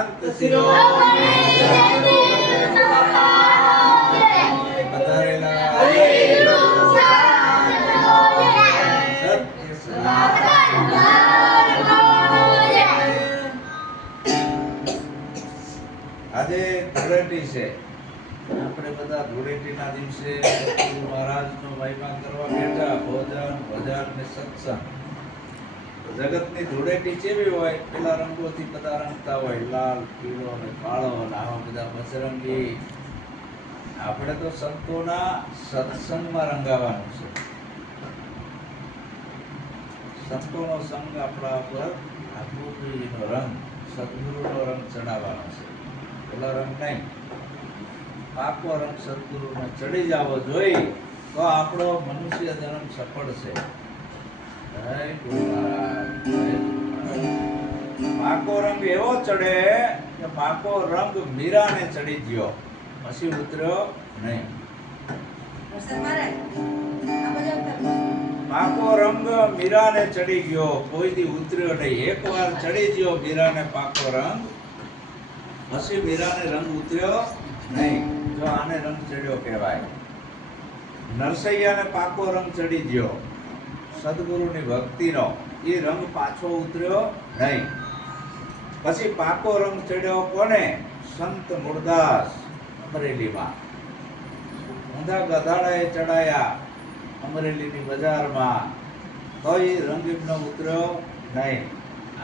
સંત શિરો પધારેલા આજે ધૂળેટી છે, આપણે બધા ધૂળેટીના દિવસે સદગુરુ મહારાજનો મહિમા કરવા બેઠા, ભોજન ભજન ને સત્સંગ. જગતની ધૂળેટી કેવી હોય? પેલા રંગોથી બધા રંગતા હોય, લાલ, પીળો ને કાળો ને આવા બધા બજરંગી. આપણે તો સંતોના સત્સંગમાં રંગાવાનું છે. સંતોનો સંગ આપણા ઉપર આપોજીનો રંગ, સદગુરુનો રંગ ચડાવવાનો છે. પેલો રંગ નહીં, પાકો રંગ સદગુરુનો ચડી જવો જોઈએ તો આપણો મનુષ્ય જન્મ સફળ છે. જય ગુરુ મહારાજ, જય ગુરુ મહારાજ. પાકો રંગ એવો ચડે કે પાકો રંગ મીરાને ચડી ગયો, પછી ઉતર્યો નહીં. પાકો રંગ મીરાને ચડી ગયો, કોઈ દી ઉતર્યો નહીં. એકવાર ચડી ગયો મીરાને પાકો રંગ, પછી મીરાને રંગ ઉતર્યો નહીં. જો આને રંગ ચડ્યો કહેવાય. નરસૈયાને પાકો રંગ ચડી ગયો સદગુરુની ભક્તિનો, એ રંગ પાછો ઉતર્યો નહીં. પછી પાકો રંગ ચડ્યો કોને? સંત મૂળદાસ અમરેલીમાં. ઊંધા ગધાડાએ ચડાયા અમરેલીની બજારમાં, તો એ રંગ એમનો ઉતર્યો નહીં.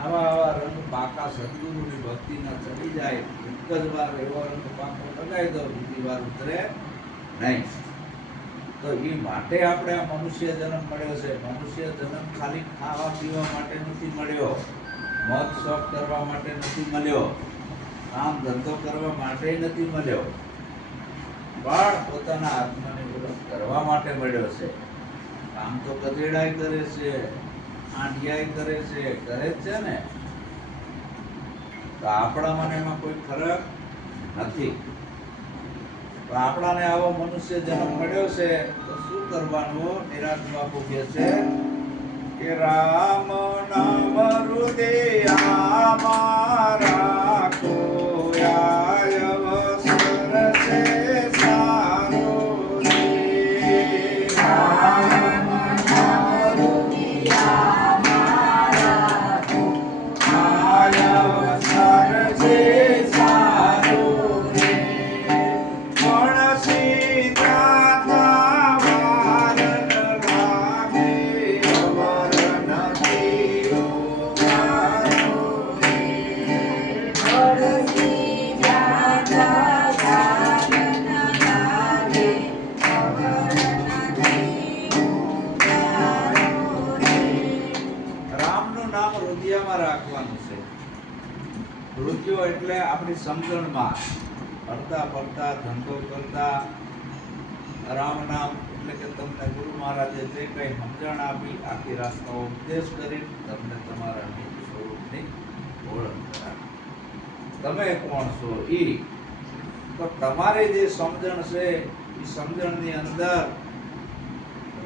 આવા રંગ પાકા સદગુરુની ભક્તિના ચડી જાય. એક જ વાર એવો રંગ પાકો લગાવી દો, બીજી વાર ઉતરે નહીં. તો એ માટે આપણે આ મનુષ્ય જન્મ મળ્યો છે. મનુષ્ય જન્મ ખાલી ખાવા પીવા માટે નથી મળ્યો, મોજ શોખ કરવા માટે નથી મળ્યો, કામ ધંધો કરવા માટે નથી મળ્યો, પણ પોતાના આત્માને ઓળખ કરવા માટે મળ્યો છે. કામ તો ગધેડાય કરે છે, આંડિયાય કરે છે, કરે જ છે ને. તો આપણામાં એમાં કોઈ ફરક નથી. તો આપણાને આવો મનુષ્ય જન્મ મળ્યો છે તો શું કરવાનું? નિરાંત બાપુ કહે છે કે રામ નામ હૃદયમાં રાખો, આય અવસર છે સારો રે. રામ નામ હૃદયમાં રાખો, આય અવસર છે સારો રે. રાખવાનું છે. હૃદયો એટલે આપણી સમજણમાં હરતા ફરતા ધંધો કરતા રામ નામ એટલે કે તમને ગુરુ મહારાજે જે કઈ સમજણ આપી, આખી રાસ્તાઓ ઉપદેશ કરી તમને તમારા નિજ સ્વરૂપની ઓળખ કરાવી. તમે કોણ છો ઈ તો તમારી જે સમજણ છે એ સમજણની અંદર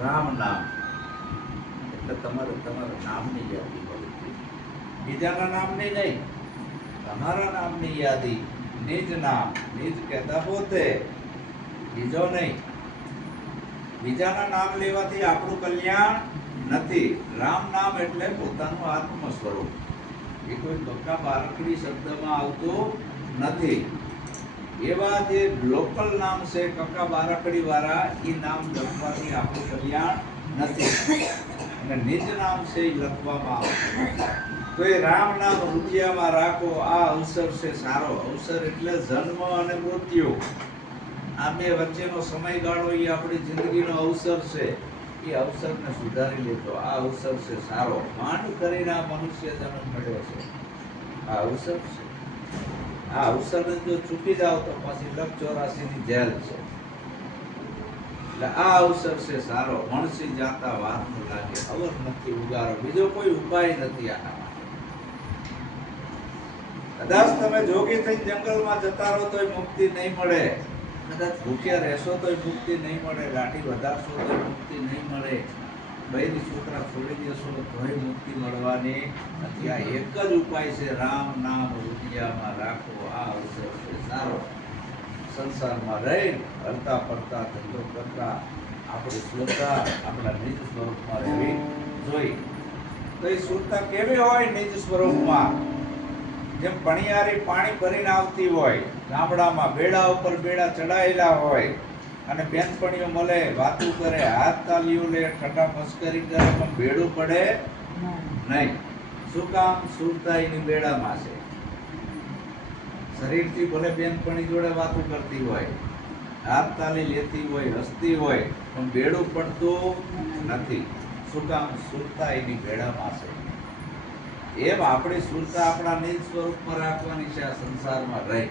રામ નામ એટલે તમારે તમારા નામની યાદી હોવી જોઈએ. બીજાના નામની નહીં, તમારા નામની યાદી. નિજ નામ, નિજ કહેતા પોતે, બીજો નહીં. બીજાના નામ લેવાથી આપણું કલ્યાણ નથી. રામ નામ એટલે પોતાનું આત્મ સ્વરૂપ. એ કોઈ બક્કા બારકડી શબ્દમાં આવતું નથી. એવા જે લોકલ નામ છે કક્કા બારકડી વાળા, એ નામ લખવાથી આપણું કલ્યાણ નથી. અને નિજ નામ છે એ લખવામાં આવે. તો એ રામ નામ હૃદયમાં રાખો, આ અવસર છે સારો. અવસર એટલે જન્મ અને મૃત્યુ, આ બે વચ્ચેનો સમયગાળો એ આપણી જિંદગીનો અવસર છે. એ અવસરને સુધારી લેજો. આ અવસર છે સારો. માંડ કરીને આ મનુષ્ય જન્મ મળ્યો છે. આ અવસર છે. આ અવસરને જો ચૂકી જાવ તો પછી લખ 84 ની જેલ છે. એટલે આ અવસર છે સારો. મણસી જાતા વાર ન લાગે, અવર નથી ઉગારો. બીજો કોઈ ઉપાય નથી આના. કદાચ તમે જોગી થઈને જંગલમાં જતા રહો તોય મુક્તિ નહીં મળે. કદાચ ભૂખ્યા રહેશો તોય મુક્તિ નહીં મળે. લાઠી વધારશો તોય મુક્તિ નહીં મળે. બૈરી છોકરા છોડી દેશો તોય મુક્તિ મળવાની નથી. આ એક જ ઉપાય છે, રામ નામ હૃદયમાં રાખો, આ અવસર છે સારો. સંસારમાં રહી હરતા ફરતા ધંધો કરતા આપણી સુરતા આપણા નિજ સ્વરૂપમાં રહેવી જોઈ. તો એ સુરતા કેવી હોય? નિજ સ્વરૂપમાં જેમ પણિયારી પાણી ભરીને આવતી હોય, ગામડામાં બેડા ઉપર બેડા ચડાયેલા હોય, અને બેનપણીઓ મળે, વાતું કરે, હાથ તાલીઓ લે, ઠઠા મસ્કરી કરે, પણ બેડું પડે નહીં. શું કામ? સુરતા એની બેડામાં છે. શરીરથી ભલે બેનપણી જોડે વાતું કરતી હોય, હાથ તાલી લેતી હોય, હસતી હોય, પણ બેડું પડતું નથી. શું કામ? સુરતા એની બેડામાં છે. એમ આપણી સુરતા આપણા નિજ સ્વરૂપમાં રાખવાની છે આ સંસારમાં રહી.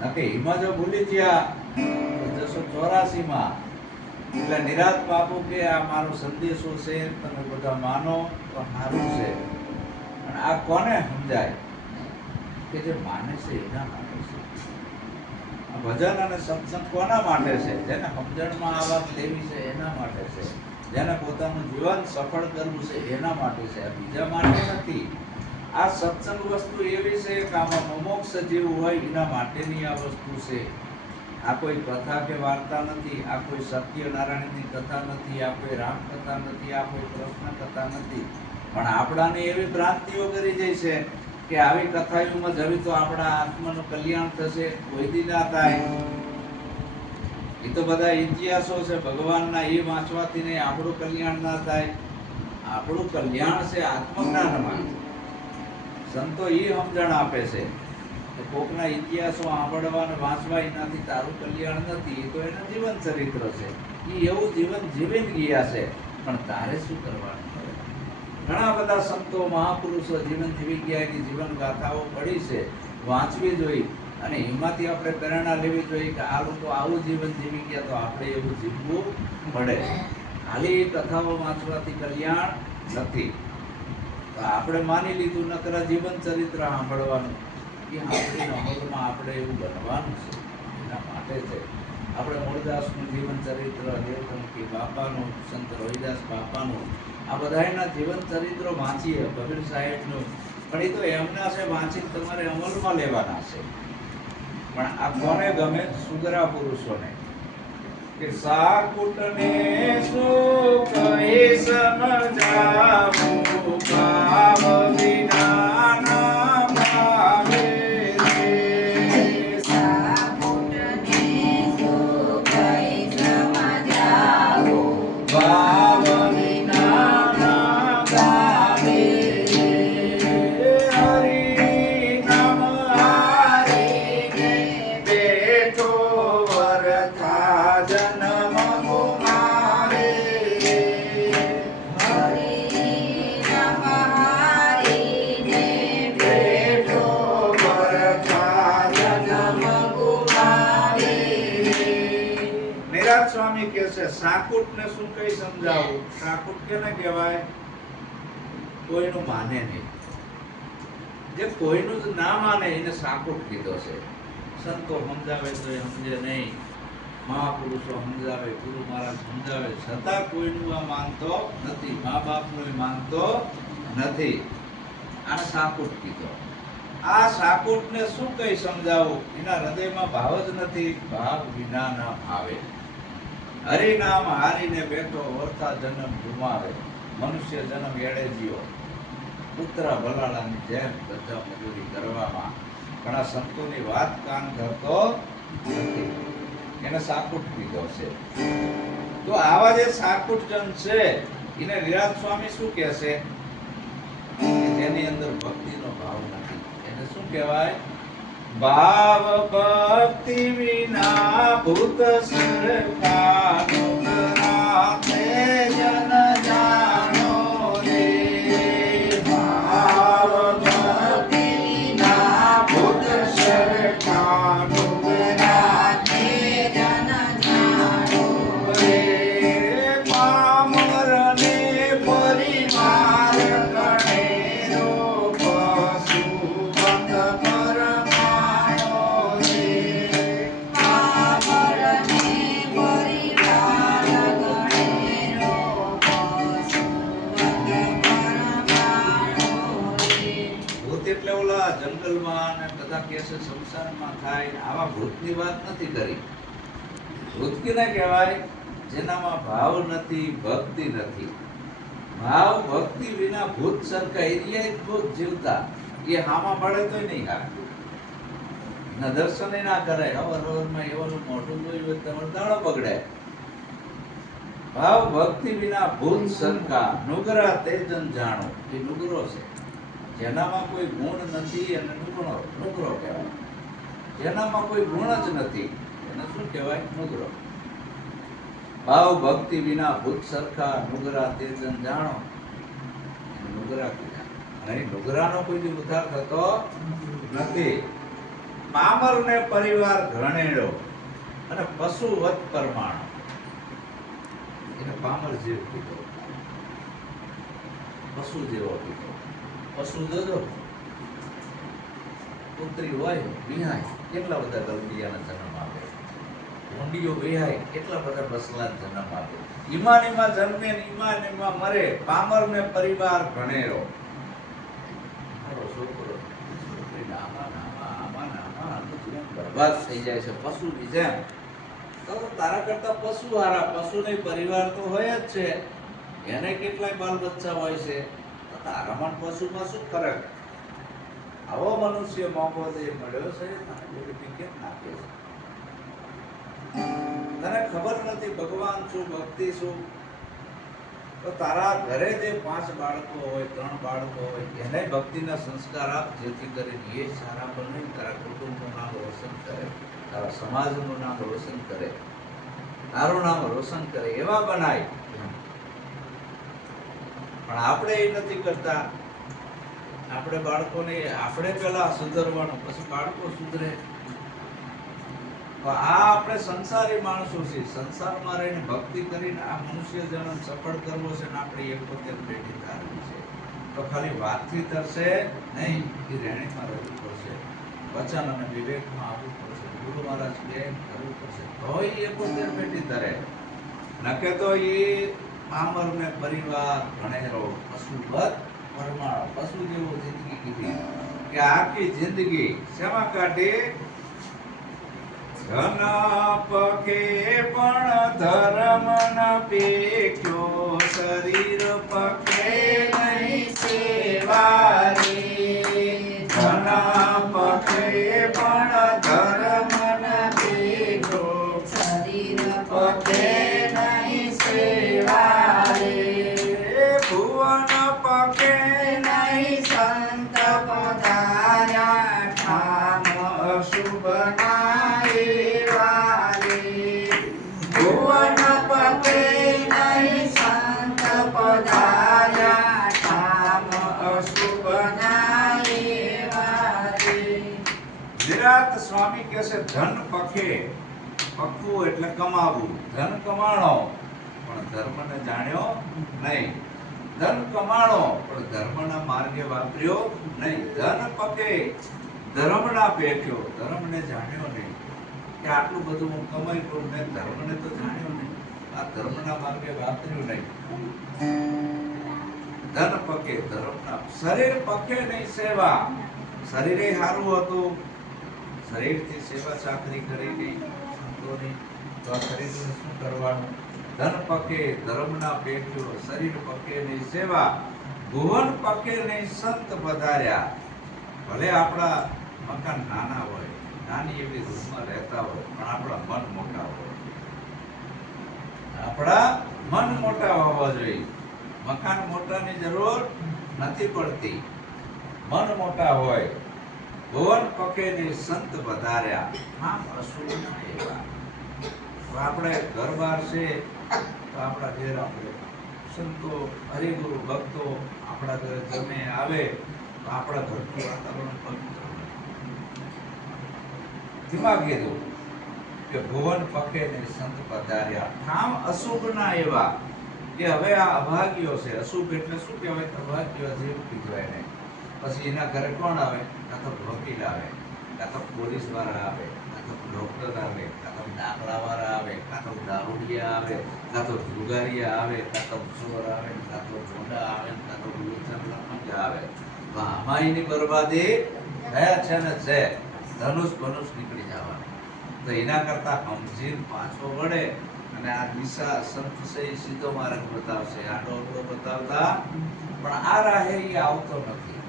નકે એમાં જો ભૂલી ગયા 1984 માં એટલે નિરાત બાપુ કે આ મારો સંદેશો છે, તમે બધા માનો તો સારું છે. અને આ કોને સમજાય? કે જે માને છે એના માટે છે. આ ભજન અને સત્સંગ કોના માટે છે? જેને સમજણમાં આ વાત લેવી છે એના માટે છે. જેને પોતાનું જીવન સફળ કરવું છે એના માટે છે, બીજા માટે નથી. આ સત્સંગ વસ્તુ એવી છે કે આમાં મોમોક્ષ જેવું હોય એના માટેની આ વસ્તુ છે. આ કોઈ કથા કે વાર્તા નથી, આ કોઈ સત્યનારાયણની કથા નથી, આ કોઈ રામ કથા નથી, આ કોઈ કૃષ્ણ કથા નથી. પણ આપણાને એવી ભ્રાંતિઓ કરી જાય છે કે આવી કથાઓમાં જવી તો આપણા આત્માનું કલ્યાણ થશે. કોઈ દી ના થાય. એ તો બધા ઇતિહાસો છે ભગવાનના, એ વાંચવાથી નહીં આપણું કલ્યાણ ના થાય. આપણું કલ્યાણ છે આત્મજ્ઞાનમાં. સંતો એ સમજણ આપે છે કે કોકના ઇતિહાસો સાંભળવા અને વાંચવા એનાથી તારું કલ્યાણ નથી. એ તો એના જીવન ચરિત્ર છે, એ એવું જીવન જીવીને ગયા છે. પણ તારે શું કરવાનું? ઘણા બધા સંતો મહાપુરુષો જીવન જીવી ગયા, એની જીવન ગાથાઓ પડી છે, વાંચવી જોઈએ. અને એમાંથી આપણે પ્રેરણા લેવી જોઈએ કે આ લોકો આવું જીવન જીવી ગયા, તો આપણે એવું જીવવું પડે. ખાલી કથાઓ વાંચવાથી કલ્યાણ નથી. તો આપણે માની લીધું નકરા જીવન ચરિત્ર સાંભળવાનું, કે આપણી અમલમાં આપણે એવું બનવાનું છે. એના માટે છે આપણે મૂળદાસનું જીવન ચરિત્ર, દેવકંકી બાપાનું, સંત રોહિદાસ બાપાનું, આ બધાના જીવન ચરિત્રો વાંચીએ. કબીર સાહેબનું પણ એ તો એમના છે, વાંચીને તમારે અમલમાં લેવાના છે. પણ આ કોને ગમે? સુગરા પુરુષોને. કે સાકુટને સુખ એ સમજાવું, ભાવ વિના ના ભાવે રે. સાકુટને સુખ એ સમજાવું, ભાવ વિના ના ભાવે રે. હરિ નામ હારીને બેઠો વરથા જન્મ ગુમાવે. હરિ નામ હારીને બેઠો વરથા જન્મ ગુમાવે. નિરાત સ્વામી કહે છે સાકુટ ને શું કઈ સમજાવું? સાકુટ કેને કહેવાય? કોઈનું માને નહીં. જે કોઈનું જ ના માને એને સાકુટ કીધો છે. સંતો સમજાવે તો એ સમજે નહીં, મહાપુરુષો સમજાવે, ગુરુ મહારાજ સમજાવે, છતાં કોઈનું આ માનતો નથી, મા બાપનું માનતો નથી. આને સાકુટ કીધો. આ સાકુટને શું કઈ સમજાવું? એના હૃદયમાં ભાવ જ નથી. ભાવ વિના ના ભાવે. હરિનામ હારીને બેઠો વર્તા જન્મ ગુમાવે. મનુષ્ય જન્મ એડે જીવો, પુત્ર ભલાડાની જેમ બધા મજૂરી કરવામાં. પણ આ સંતોની વાત કાન ધરતો નથી. એને સાકુટ કીધો છે. તો આવા જે સાકુટ જન છે એને નિરાત સ્વામી શું કહે છે? કે જેની અંદર ભક્તિનો ભાવ નથી. એને શું કહેવાય? ભાવ ભક્તિ વિના ભૂત સરખાનું રાતે જન જાણો રે. ભાવ ભક્તિ વિના ભૂત સરખાનું રાતે જન જાણો રે. પામરને પરિવાર ગણેરો પશુ બંધ પરમાણો રે. પામરને પરિવાર એટલે ઓલા જંગલમાં ને બધા કહે છે શમશાનમાં થાય, આવા ભૂતની વાત નથી કરી. ભૂત કેને કહેવાય? જેનામાં ભાવ નથી, ભક્તિ નથી. ભાવ ભક્તિ વિના ભૂત સરખા એરિયા જ ભૂત જીવતા, એ હામાં પડે તોય નહીં હારે. ના દર્શને ના કરાય. અવરમાં એવાનું મોઢું જોયું હોય તમારો દાડો બગડે. ભાવ ભક્તિ વિના ભૂત સરખા, નુગરા તેજન જાણો. એ નુગરો છે, જેનામાં કોઈ ગુણ નથી એને નુગરો કહેવાય. જેનામાં કોઈ ગુણ જ નથી એને શું કહેવાય? નુગરો. ભાવ ભક્તિ વિના ભૂત સરખા, નુગરા તેજન જાણો. એને નુગરા કીધા. અને નુગરાનો કોઈ દી ઉદ્ધાર થતો નથી. પામર ને પરિવાર ઘણેડો અને પશુવત પરમાણો. એને પામર જેવો કીધો, પશુ જેવો કીધો. પશુ જોજો, પુત્રી હોય વિહાય કેટલા બધા ગલબિયાના જન્મ આપે, ઊંડીઓ વિહાય કેટલા બધા બસલા જન્મ આપે. ઈમાનીમાં જન્મે ને ઈમાનીમાં મરે. પામર ને પરિવાર ઘણેરો. મારો છોકરો છોકરી આમાં બરબાદ થઈ જાય છે પશુની જેમ. તો તારા કરતા પશુ હારા. પશુને પરિવાર તો હોય જ છે, એને કેટલાય બાલ બચ્ચા હોય છે. તો તારામાં ને પશુમાં શું ફરક? આવો મનુષ્ય મોકો દે મળ્યો છે, તને બોલી કેમ નાખે છે? તને ખબર નથી ભગવાન શું, ભક્તિ શું? તો તારા ઘરે જે 5 બાળકો હોય, 3 બાળકો હોય, એને ભક્તિના સંસ્કાર આપ, જેથી કરીને એ સારા બને, તારા કુટુંબનું નામ રોશન કરે, તારા સમાજનું નામ રોશન કરે, તારું નામ રોશન કરે, એવા બનાય. પણ આપણે એ નથી કરતા. આપણે બાળકોને આપણે પહેલા સુધરવાનું, પછી બાળકો સુધરે. તો આ આપણે સંસારી માણસો છે. સંસારમાં રહીને ભક્તિ કરીને આ મનુષ્ય જન્મ સફળ કરવો છે ને આપણે 71 પેઢી ધારવી છે. તો ખાલી વાતથી તરશે નહીં, એ રહેણીમાં રહેવું પડશે, વચન અને વિવેકમાં આવવું પડશે, ગુરુ મહારાજ કે કરવું પડશે, તો એ 71 પેઢી તરે. નકે તો એ પામર ને પરિવાર ઘણેરો, પશુવત પરમાણો. પશુ જેવો જિંદગી કીધી કે આખી જિંદગી શેમાં કાઢી? ધન પકે પણ ધર્મ ન પેખ્યો, શરીર પકે નહીં સેવા રે. ધન પકે પણ ધર્મ ન પેખ્યો, શરીર પકે નહીં સેવા રે. ભુવન પકે નહીં સંત પધાર્યા, ઠામ અશુભ ના એવા રે. ભુવન પકે નહીં સંત પધાર્યા, ઠામ અશુભ ના એવા રે. વિરાટ સ્વામી કહે છે ધન પકે, પકવું એટલે કમાવું, ધન કમાણો પણ ધર્મને જાણ્યો નહીં. ધન કમાણો પણ ધર્મના માર્ગે વાપર્યો નહીં. ધન પકે ધર્મના પેખ્યો, ધર્મને જાણ્યો નહીં. કે આટલું બધું હું કમાઈ પણ મેં ધર્મને તો જાણ્યો નહીં, આ ધર્મના માર્ગે વાપર્યું નહીં. ધન પકે ધર્મના. શરીર પકે નહીં સેવા. શરીરે સારું હતું, શરીરથી સેવા ચાકરી કરી નહીં સંતોની, તો આ શરીરને શું કરવાનું? ધન પકે ધર્મના પેખ્યો, શરીર પકે નહીં સેવા. ભુવન પકે નહીં સંત પધાર્યા. ભલે આપણા મકાન નાના હોય, નાની એવી રૂમમાં રહેતા હોય, પણ આપણા મન મોટા હોય. આપણા મન મોટા હોવા જોઈએ. મકાન મોટાની જરૂર નથી પડતી, મન મોટા હોય. ભુવન પકે નહીં સંત પધાર્યા, આમ અશુભ ના એવા. તો આપણે ઘર-બાર છે, તો આપણા ઘેર આપણે સંતો, હરિગુરુ ભક્તો આપણા ઘરે જમે આવે, તો આપણા ઘરનું વાતાવરણ પવિત્ર હોય. દિમાગ કીધું કે ભુવન પકે ને સંત પધાર્યા, ઠામ અશુભ ના એવા. કે હવે આ અભાગ્યો છે. અશુભ એટલે શું કહેવાય? અભાગ્ય જેવું કીધવાય નહીં. પછી એના ઘરે કોણ આવે? કાં તો વકીલ આવે, કાં તો પોલીસ વાળા આવે, કાં તો ડોક્ટર આવે, કાં તો દાખલાવાળા આવે, કાં તો દારૂડિયા આવે, કાં તો જુગારિયા આવે, કાં તો ચોર આવે, કાં તો જોડા આવે, કાં તો લુચ્ચા લફંગા આવે. તો આમાં એની બરબાદી થયા છે ને છે. ધનુષ બનુષ નીકળી જવાનું. તો એના કરતા સમજીને પાછો વળે અને આ દિશા સંત છે એ સીધો માર્ગ બતાવશે, આડો અવળો બતાવતા પણ આ રાહે એ આવતો નથી.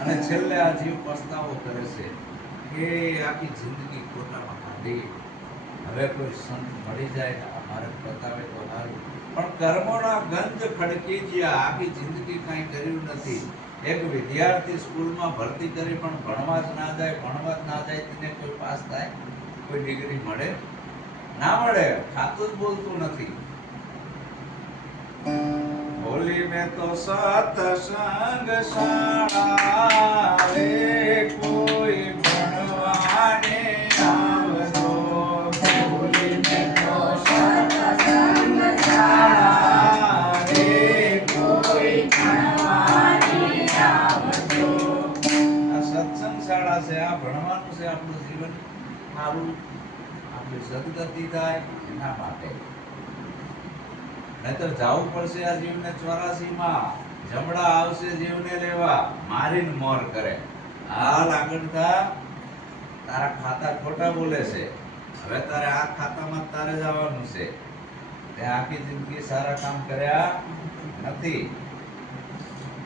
અને છેલ્લે આ જીવ પસ્તાવો કરે છે કે આખી જિંદગી ખોટામાં કાઢી, હવે કોઈ સંત મળી જાય ને આ માર્ગ બતાવે તો સારું. પણ કર્મોના ગંજ ખડકી જ્યાં આખી જિંદગી કાંઈ કર્યું નથી. એક વિદ્યાર્થી સ્કૂલમાં ભરતી કરી પણ ભણવા જ ના જાય, ભણવા જ ના જાય, તેને કોઈ પાસ થાય, કોઈ ડિગ્રી મળે ના મળે, ખાતું જ બોલતું નથી. હોલી મેં તો સત્સંગ શાળા રે કોઈ ભણવાને આવજો. હોલી મેં તો સત્સંગ શાળા રે કોઈ ભણવાને આવજો. આ સત્સંગ શાળા છે, આ ભણવાનું છે, આપણું જીવન સારું, આપણી સદગતિ થાય એના માટે. નહીતર જાવું પડશે આ જીવને 84 માં. જમડા આવશે જીવને લેવા, મારીને મોર કરે. હાલ આગળ થા, તારા ખાતા ખોટા બોલે છે, હવે તારે આ ખાતામાં તારે જવાનું છે. તે આખી જિંદગી સારા કામ કર્યા નથી,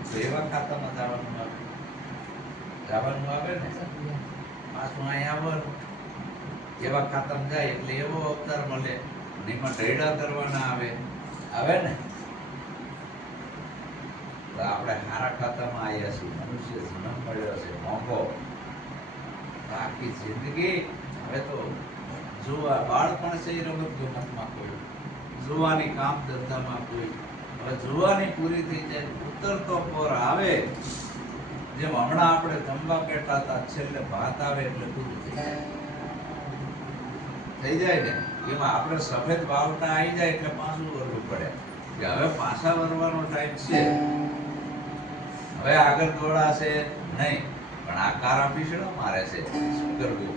તો એવા ખાતામાં જવાનું આવે. જવાનું આવે ને પાછું અહીં આવવાનું. એવા ખાતામાં જાય એટલે એવો અવતાર મળે, અને એમાં ઢેડા કરવાના આવે ને. તો આપણે સારા ખાતામાં આવ્યા છીએ, મનુષ્ય જન્મ મળ્યો છે મોંઘો. આખી જિંદગી હવે તો જોવા બાળપણ છે એ રમત ગમતમાં કોઈ, જોવાની કામ ધંધામાં કોઈ. હવે જોવાની પૂરી થઈ જાય, ઉતરતો પોર આવે. જેમ હમણાં આપણે જમવા બેઠા હતા, છેલ્લે ભાત આવે એટલે પૂરું થઈ જાય ને, એમાં આપણે સફેદ વાવટા આવી જાય એટલે પાછું વરવું પડે કે હવે પાછા વરવાનો ટાઈમ છે, હવે આગળ દોડાશે નહીં. પણ આ કારા પીછડો મારે છે, શું કરવું?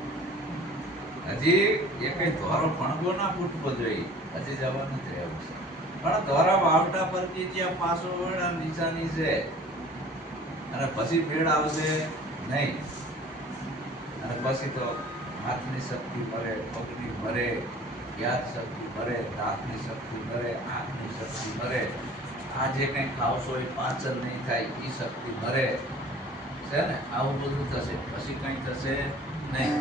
હજી એ કઈ ધોરો ભણવો ના ફૂટવો જોઈએ, હજી જવાનું જ રહેવું છે. પણ ધોરા વાવટા પર જ્યાં પાછો વળા નિશાની છે, અને પછી ભેડ આવશે નહીં. અને પછી તો હાથની શક્તિ મરે, પગની મરે, યાદ શક્તિ મરે, દાંતની શક્તિ મરે, આંખની શક્તિ મરે. આ જે કંઈ ખાવશો એ પાચન નહીં થાય, એ શક્તિ મરે છે ને. આવું બધું થશે, પછી કંઈ થશે નહીં,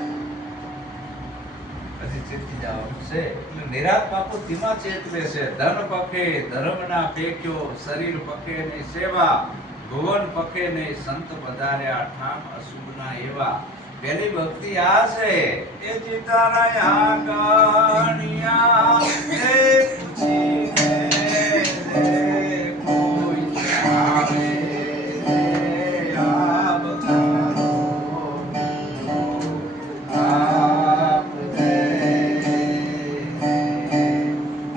પછી ચેતી જવાનું છે. એટલે નિરાત બાપુ ધીમા ચેતવે છે. ધન પખે ધર્મના પેક્યો, શરીર પખે ની સેવા, ભુવન પખે ને સંત પધાર્યા, ઠામ અશુભના એવા. પહેલી ભક્તિ આ છે એ ચિતારા આંગણિયા એ પૂછીને કોઈ આવે આવકારો આપ દે.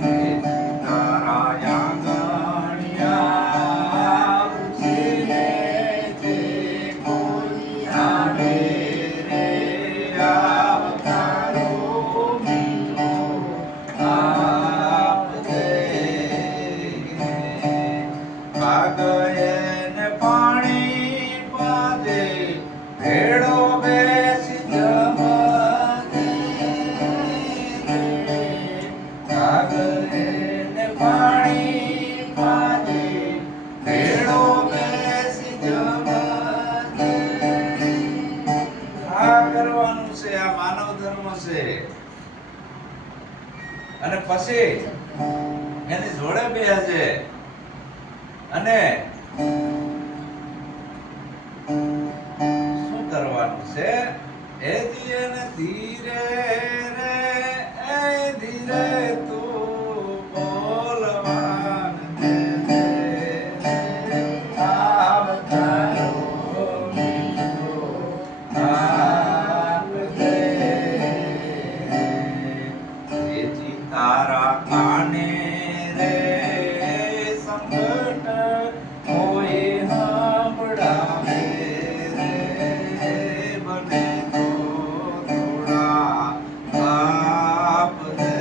ચિતારા આંગણિયા પૂછીને કોઈ આવે અને પછી એની જોડે બેસે અને શું કરવાનું છે? એ જીને ધીરે રે એ ધીરે તું બોલવાન દે આવતારો મીઠો આપ દે. તારા કાને રે સંકટ કોઈ સાંભળાવે રે, બને તો થોડા બાપ દે.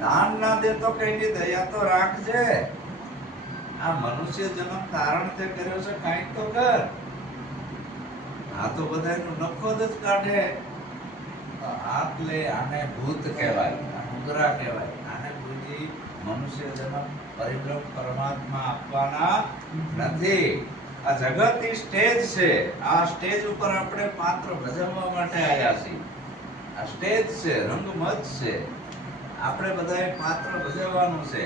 દાન ના દે તો કઈ ની દયા તો રાખજે. આ મનુષ્ય જન્મ તારણ તે કર્યો છે કાંઈક તો કર. આ તો બધાયનો નફો જ કાઢે. તો આટલે આને ભૂત કહેવાય, આ ઉંદરા કહેવાય. આને બુદ્ધિ મનુષ્ય જન્મ પરિભ્રમ પરમાત્મા આપવાના નથી. આ જગતની સ્ટેજ છે. આ સ્ટેજ ઉપર આપણે પાત્ર ભજવવા માટે આવ્યા છીએ. આ સ્ટેજ છે, રંગમંચ છે. આપણે બધાએ પાત્ર ભજવવાનું છે.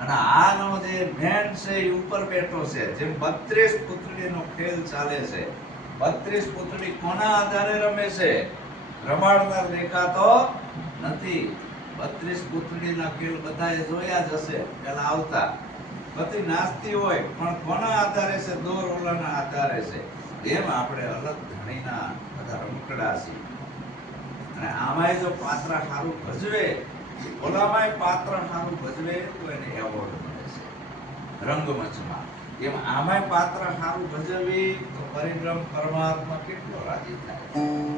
અને આનો જે મેન છે એ ઉપર બેઠો છે. જેમ 32 પુતળીનો ખેલ ચાલે છે. 32 પુતળી કોના આધારે રમે છે? રમાડનાર દેખાતો નથી. 32 પુતળીના ખેલ બધાએ જોયા જ હશે પેલા આવતા. બધી નાસ્તી હોય પણ કોના આધારે છે? દોર ઓલાના આધારે છે. એમ આપણે અલગ ધણીના બધા રમકડા છીએ. અને આમાંય જો પાત્ર સારું ભજવે, ઓલામાંય પાત્ર સારું ભજવે તો એને એવોર્ડ મળે છે રંગમંચમાં. એમ આમાંય પાત્ર સારું ભજવી તો પરિભ્રમ પરમાત્મા કેટલો રાજી થાય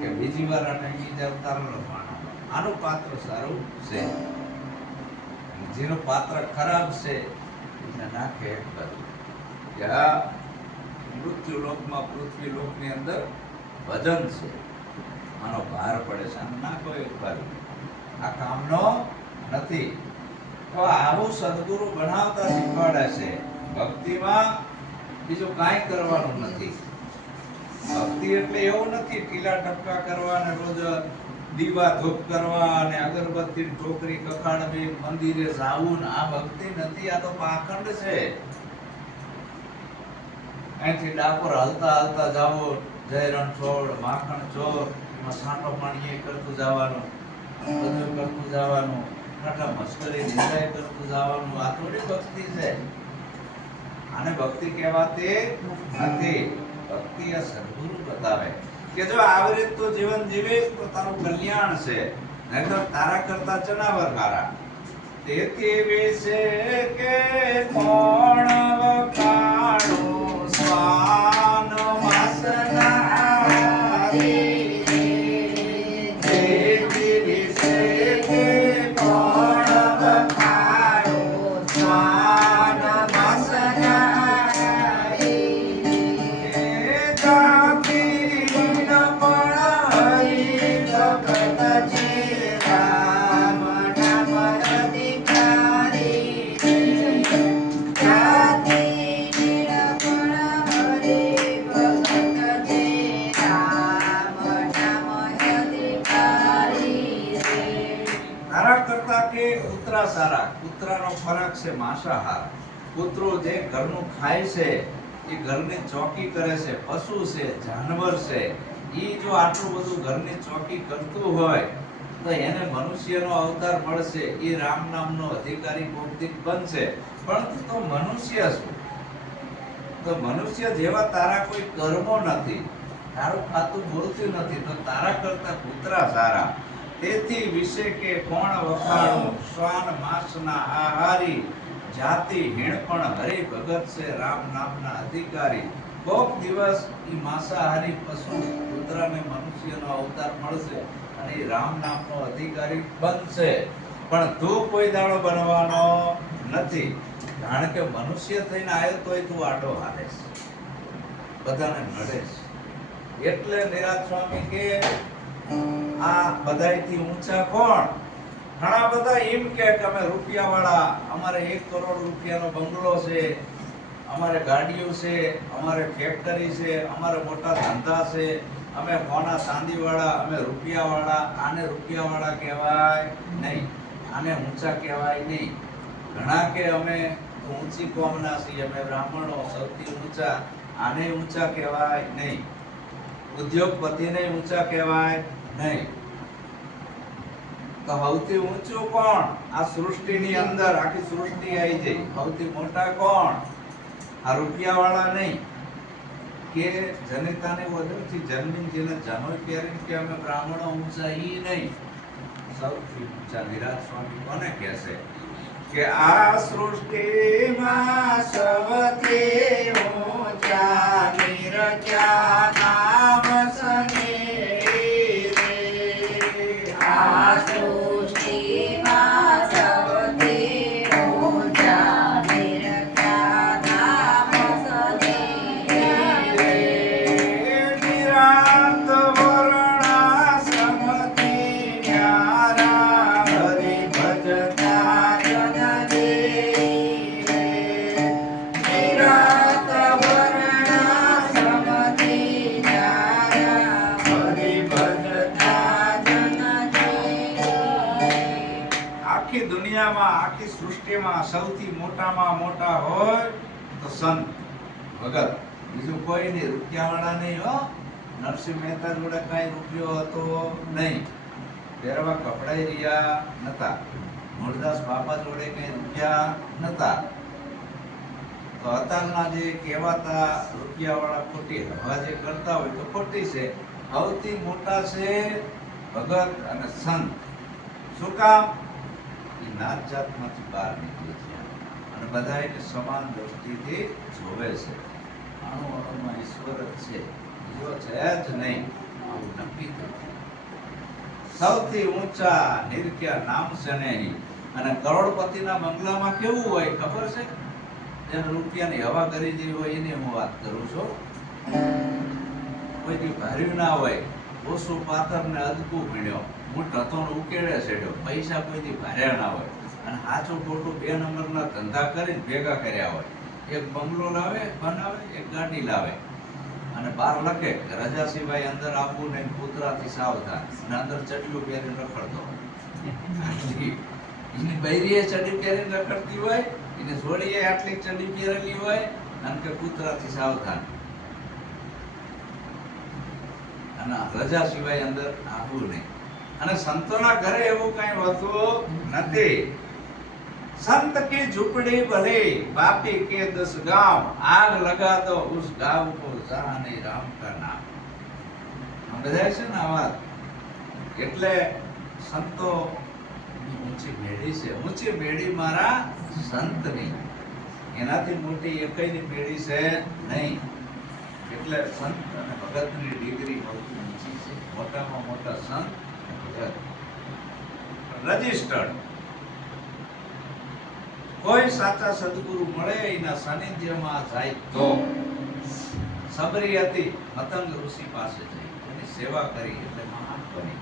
કે બીજી વાર આને બીજા અવતારનો માણસ. આનું પાત્ર સારું છે. જેનું પાત્ર ખરાબ છે એને નાખે એક બાજુ કે આ મૃત્યુલોકમાં પૃથ્વીલોકની અંદર ભજન છે, આનો ભાર પડે છે, આને નાખો એક બાજુ. આ કામનો નથી. તો આવું સદગુરુ બનાવતા શીખવાડે છે. ભક્તિમાં બીજું કાંઈ કરવાનું નથી. ભક્તિ એટલે એવું નથી ટીલા ટપકા કરવા અને રોજ દીવા ધૂપ કરવા અને અગરબત્તી ટોકરી કખાડવી, મંદિરે જાવું ને આ ભક્તિ નથી. આ તો પાખંડ છે. અહીંથી ડાકોર હલતા હલતા જાવો, જય રણછોડ, માખણ ચોર, એમાં સાંટો પાણી કરતું જવાનું, બધું કરતું જવાનું, ઠાઠા મસ્કરી નિંદાય કરતું જવાનું. આ થોડી ભક્તિ છે. આને ભક્તિ કહેવાતી નથી. ભક્તિ આ સદગુરુ બતાવે કે જો આવી રીત તું જીવન જીવીશ તો તારું કલ્યાણ છે, નહીંતર તારા કરતા જનાવર હારા. તેથી વિશે કે કોણ વખાણું સ્વાન વાસનારી. તેથી વિશે કે કોણ વખાણું સ્વાન વાસનારી. જાતિ ન પડાઈ જગત જીવા કૂતરા સારા. કૂતરાનો ખોરાક છે માંસાહાર. કૂતરો જે ઘરનું ખાય છે એ ઘરની ચોકી કરે છે, પશુ છે, જાનવર છે. ઈ જો આટલું બધું ઘરની ચોકી કરતું હોય તો એને મનુષ્યનો અવતાર મળશે. એ રામ નામનો અધિકારી ભૌતિક બનશે. પરંતુ તો મનુષ્ય શું? તો મનુષ્ય જેવા તારા કોઈ કર્મો નથી, તારું ખાતું બોલતું નથી, તો તારા કરતા કૂતરા સારા. તેથી વિશે કે કોણ વખાણું શ્વાન માંસના આહારી. જાતિ હીણપણ હરિ ભગત છે રામ નામના અધિકારી. કોક દિવસ ઈ માંસાહારી પશુ કૂતરાને મનુષ્યનો અવતાર મળશે અને ઈ રામ નામનો અધિકારી બનશે. પણ તું કોઈ દાડો બનવાનો નથી. કારણ કે મનુષ્ય થઈને આવ્યો તોય તું આડો હાલેશ, બધાને નડેશ. એટલે નિરાજ સ્વામી કે આ બધાયથી ઊંચા કોણ? ઘણા બધા એમ કે અમે રૂપિયાવાળા, અમારે 1 કરોડ રૂપિયાનો બંગલો છે, અમારે ગાડીઓ છે, અમારે ફેક્ટરી છે, અમારે મોટા ધંધા છે, અમે સોના ચાંદીવાળા, અમે રૂપિયાવાળા. આને રૂપિયાવાળા કહેવાય નહીં, આને ઊંચા કહેવાય નહીં. ઘણા કે અમે ઊંચી કોમના છીએ, અમે બ્રાહ્મણો સૌથી ઊંચા. આને ઊંચા કહેવાય નહીં. ઉદ્યોગપતિને ઊંચા કહેવાય નહીં. તો સૌથી ઊંચું કોણ? આ સૃષ્ટિની અંદર આખી સૃષ્ટિ આવી જાય, સૌથી મોટા કોણ? આ રૂપિયાવાળા નહીં કે જનિતાને વદનથી જન્મીને જેને જનોય પહેરીને કે અમે બ્રાહ્મણો ઊંચા, ઈ નહીં. સૌથી ઊંચા નિરાજ સ્વામી કોને કહેશે કે આ સૃષ્ટિમાં સૌથી ઊંચા નિરખ્યા નામ સમીરે. આ સૃષ્ટિમાં સૌથી ઊંચા નિરખ્યા નામ સમીરે. સૃષ્ટિમાં સૌથી મોટામાં મોટા હોય તો સંત ભગત, બીજું કોઈ નહીં. રૂપિયાવાળા નહીં હો. નરસિંહ મહેતા જોડે કાંઈ રૂપિયો હતો નહીં, પહેરવા કપડાય રહ્યા નતા. મૂળદાસ બાપા જોડે કઈ રૂપિયા નતા. તો અત્યારના જે કહેવાતા રૂપિયાવાળા ખોટી હવા જે કરતા હોય તો ખોટી છે. સૌથી મોટા છે ભગત અને સંત. શું કામ? એ નાત જાતમાંથી બહાર નીકળે છે અને બધા એને સમાન દ્રષ્ટિથી જોવે છે. અણુ અણુમાં ઈશ્વર જ છે, બીજો છે જ નહીં, આવું નક્કી થયું. સૌથી ઊંચા નિર્ખ્યા નામ છે નહીં. અને કરોડપતિના બંગલામાં કેવું હોય ખબર છે? જેને રૂપિયાની હવા કરી જેવી હોય એની હું વાત કરું છું. કોઈથી ભાર્યું ના હોય, ઓછું પાતર ને અદકું ભીણ્યો, મૂઠ હતો ને ઉકેળે છેડ્યો, પૈસા કોઈથી ભાર્યા ના હોય અને સાચું ખોટું 2 નંબરના ધંધા કરીને ભેગા કર્યા હોય. એક બંગલો લાવે બનાવે, એક ગાડી લાવે અને બહાર લખે કે રજા સિવાય અંદર આવવું નહીં, કૂતરાથી સાવધાન, અને અંદર ચડ્યું પહેરીને રખડતો. એની બૈરીએ ચડી પહેરીને રખડતી હોય, એને જોડીએ આટલી ચડી પહેરેલી હોય અને કે કૂતરાથી સાવધાન, અને રજા સિવાય અંદર આવવું નહીં. અને સંતોના ઘરે એવું કઈ હોતું નથી. संत की झुपड़ी भले पापी के 10 गांव, आग लगा दो उस गांव को जहां नहीं राम का नाम. સમજાય છે ને આ વાત? એટલે સંતો ઊંચી મેળી છે. ઊંચી મેળી મારા સંતની, એનાથી મોટી એકયની મેળી છે નહીં. એટલે સંત અને ભગતની ડિગ્રી બહુ ઊંચી છે. મોટામાં મોટા સંત ભગત રજિસ્ટર્ડ. કોઈ સાચા સદગુરુ મળે એના સાનિધ્યમાં જાય તો. સબરી હતી, મતંગ ઋષિ પાસે જઈ એની સેવા કરી એટલે મહાન બની.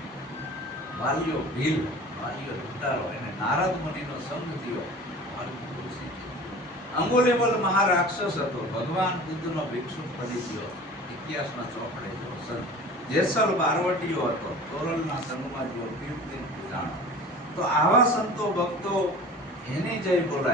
વાલિયો ભીલ, વાલિયો લૂંટારો, એને નારદ મુનિનો સંગ થયો. વાલિયો ઋષિ થયો. અંગુલિબલ મહારાક્ષસ હતો, ભગવાન બુદ્ધનો ભિક્ષુક બની ગયો. ઇતિહાસના ચોપડે જો સંત. જેસલ બારવટીયો હતો, તોરલના સંગમાં જો તીર્થની પૂજાણો. તો આવા સંતો ભક્તો એની જય બોલાય.